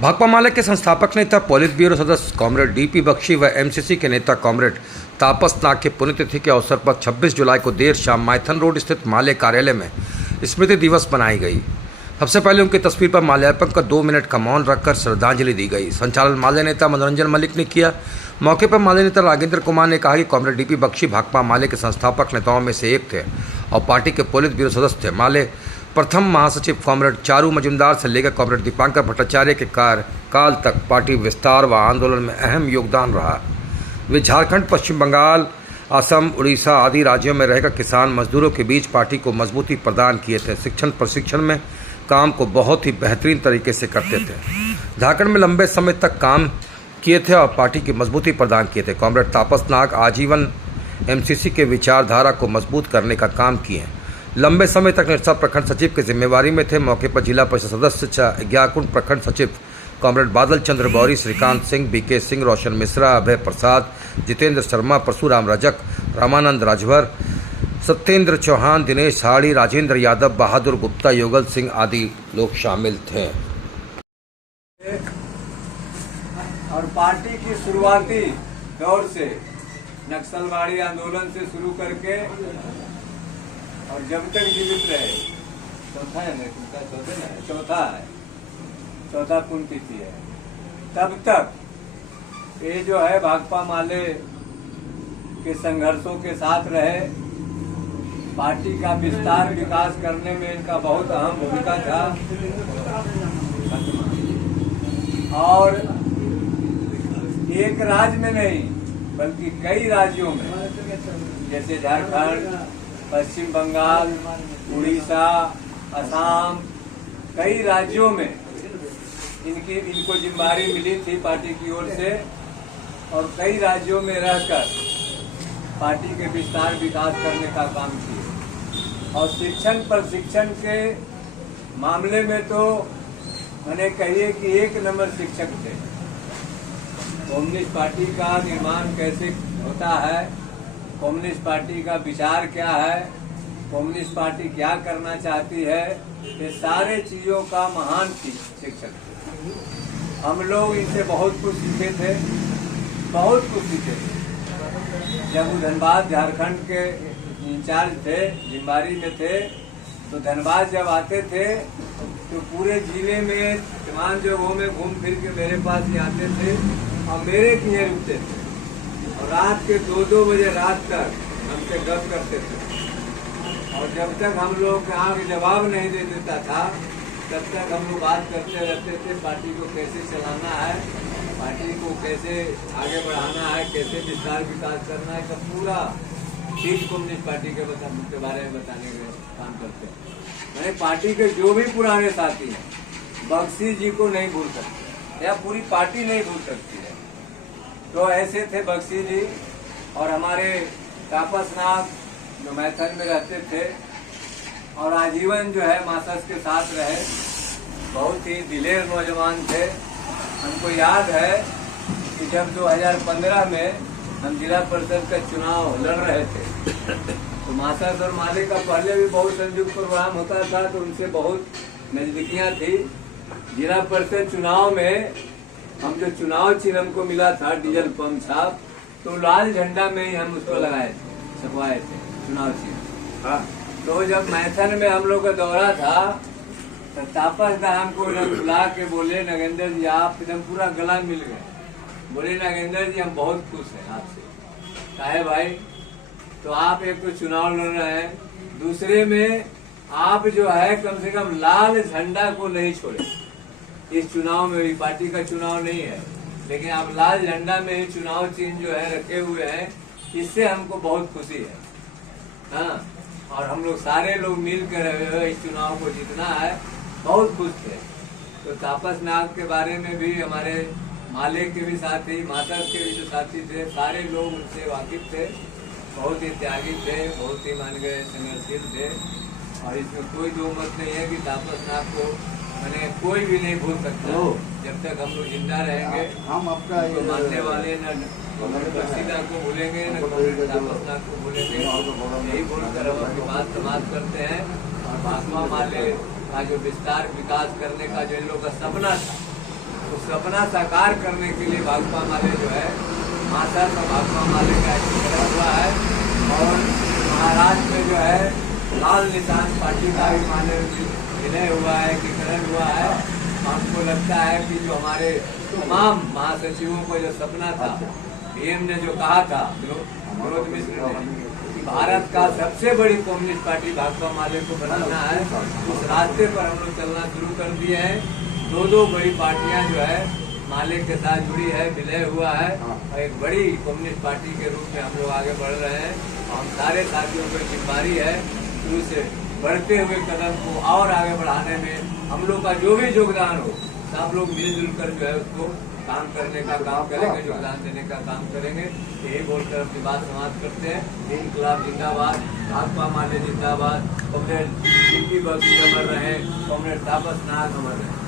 भाकपा माले के संस्थापक नेता पोलित ब्यूरो सदस्य कॉमरेड डीपी बख्शी व एमसीसी के नेता कॉमरेड तापस नाग के पुण्यतिथि के अवसर पर 26 जुलाई को देर शाम माइथन रोड स्थित माले कार्यालय में स्मृति दिवस मनाई गई। सबसे पहले उनकी तस्वीर पर माल्यार्पण कर 2 मिनट का मौन रखकर श्रद्धांजलि दी गई। संचालन माले नेता मनोरंजन मलिक ने किया। मौके पर माले नेता राजेंद्र कुमार ने कहा कि कॉमरेड डीपी बख्शी भाकपा माले के संस्थापक नेताओं में से एक थे और पार्टी के पोलित ब्यूरो सदस्य थे। माले प्रथम महासचिव कॉमरेड चारू मजुमदार से लेकर कॉमरेड दीपांकर भट्टाचार्य के कार्यकाल तक पार्टी विस्तार व आंदोलन में अहम योगदान रहा। वे झारखंड, पश्चिम बंगाल, असम, उड़ीसा आदि राज्यों में रहकर किसान मजदूरों के बीच पार्टी को मजबूती प्रदान किए थे। शिक्षण प्रशिक्षण में काम को बहुत ही बेहतरीन तरीके से करते थे। झारखंड में लंबे समय तक काम किए थे और पार्टी की मजबूती प्रदान किए थे। कॉमरेड तापस नाग आजीवन एमसीसी के विचारधारा को मजबूत करने का काम किए। लंबे समय तक निरसा प्रखंड सचिव की जिम्मेवारी में थे। मौके पर जिला परिषद सदस्य ज्ञाकुंड प्रखंड सचिव कॉमरेड बादल चंद्र बौरी, श्रीकांत सिंह, बीके सिंह, रोशन मिश्रा, अभय प्रसाद, जितेंद्र शर्मा, परशुराम रजक, रामानंद राजभर, सत्येंद्र चौहान, दिनेश हाड़ी, राजेंद्र यादव, बहादुर गुप्ता, योगल सिंह आदि लोग शामिल थे। और पार्टी की शुरुआती दौर से नक्सलवाड़ी आंदोलन से शुरू करके और जब तक जीवित रहे, चौथा पुण्यतिथि है, तब तक ये जो है भाकपा माले के संघर्षों के साथ रहे। पार्टी का विस्तार विकास करने में इनका बहुत अहम भूमिका था और एक राज्य में नहीं बल्कि कई राज्यों में, जैसे झारखंड, पश्चिम बंगाल, उड़ीसा, असम, कई राज्यों में इनको जिम्मेदारी मिली थी पार्टी की ओर से और कई राज्यों में रहकर पार्टी के विस्तार विकास करने का काम किए। और शिक्षण प्रशिक्षण के मामले में तो मैंने कहिए कि 1 नंबर शिक्षक थे। कम्युनिस्ट पार्टी का निर्माण कैसे होता है, कम्युनिस्ट पार्टी का विचार क्या है, कम्युनिस्ट पार्टी क्या करना चाहती है, ये सारे चीजों का महान शिक्षक थे। हम लोग इनसे बहुत कुछ सीखे थे, बहुत कुछ सीखे थे। जब वो धनबाद झारखंड के इंचार्ज थे, जिम्मेदारी में थे, तो धनबाद जब आते थे तो पूरे जिले में तमाम जगहों में घूम फिर के मेरे पास ही आते थे और मेरे किए रुकते थे और रात के 2-2 बजे रात तक हमसे गप करते थे। और जब तक हम लोग यहाँ के जवाब नहीं दे देता था तब तक हम लोग बात करते रहते थे, पार्टी को कैसे चलाना है, पार्टी को कैसे आगे बढ़ाना है, कैसे विस्तार विकास करना है, सब पूरा चीज कम्युनिस्ट पार्टी के बारे में बताने का काम करते हैं। मैंने पार्टी के जो भी पुराने साथी हैं, बख्शी जी को नहीं भूल सकते या पूरी पार्टी नहीं भूल सकती है। तो ऐसे थे बख्शी जी और हमारे तापस नाग जो मैथन में रहते थे और आजीवन जो है मासस के साथ रहे। बहुत ही दिलेर नौजवान थे। हमको याद है कि जब 2015 में हम जिला परिषद का चुनाव लड़ रहे थे तो मासस और माले का पहले भी बहुत संयुक्त प्रोग्राम होता था, तो उनसे बहुत नजदीकियां थी। जिला परिषद चुनाव में हम जो चुनाव चिन्ह हमको मिला था डीजल पंप छाप, तो लाल झंडा में ही हम उसको लगाए थे, छपवाए थे चुनाव चिन्ह। हाँ, तो जब मैथन में हम लोग का दौरा था तो तापस दा हमको बुला के बोले, नगेंद्र जी आप एकदम पूरा गला मिल गए। बोले नगेंद्र जी हम बहुत खुश हैं आपसे। काहे भाई? तो आप एक तो चुनाव लड़ रहे हैं, दूसरे में आप जो है कम से कम लाल झंडा को नहीं छोड़े। इस चुनाव में भी पार्टी का चुनाव नहीं है, लेकिन आप लाल झंडा में ही चुनाव चिन्ह जो है रखे हुए हैं, इससे हमको बहुत खुशी है। हाँ, और हम लोग सारे लोग मिल कर इस चुनाव को जीतना है, बहुत खुश थे। तो तापस नाग के बारे में भी हमारे माले के भी साथी, मासस के भी जो साथी थे, सारे लोग उनसे वाकिफ थे। बहुत ही त्यागी थे, बहुत ही मान गए संघर्षशील थे और इसमें कोई दो मत नहीं है कि तापस नाग को मैंने कोई भी नहीं भूल सकता। जब तक हम लोग जिंदा रहेंगे हम आपका मानने वाले न बख्शीदा को भूलेंगे न तापस नाग को भूलेंगे। यही बोलकर हम अपनी बात समाप्त करते हैं। और भाकपा माले का जो विस्तार विकास करने का जो इन लोगों का सपना था, सपना साकार करने के लिए भाकपा माले जो है महासर में भाकपा माले का खड़ा हुआ है। और महाराष्ट्र में जो है लाल निशान पार्टी का भी माने विलय हुआ है, एकीकरण हुआ है। हमको लगता है कि जो हमारे तमाम महासचिवों को जो सपना था, पीएम ने जो कहा था विनोद मिश्र ने कि भारत का सबसे बड़ी कम्युनिस्ट पार्टी भाकपा माले को बनाना है, उस रास्ते पर हम लोग चलना शुरू कर दिए हैं। दो बड़ी पार्टियां जो है माले के साथ जुड़ी है, विलय हुआ है और एक बड़ी कम्युनिस्ट पार्टी के रूप में हम लोग आगे बढ़ रहे हैं। हम सारे साथियों को जिम्मेदारी है शुरू से बढ़ते हुए कदम को और आगे बढ़ाने में हम लोग का जो भी योगदान हो, सब लोग मिलजुल कर जो है उसको काम करने का काम करेंगे, योगदान देने का काम करेंगे। यही बोलकर अपनी बात समाप्त करते हैं। इनकलाब जिंदाबाद, भाकपा माले जिंदाबाद, कॉमरेड डीपी बख्शी अमर रहे, कॉमरेड तापस नाग अमर रहे।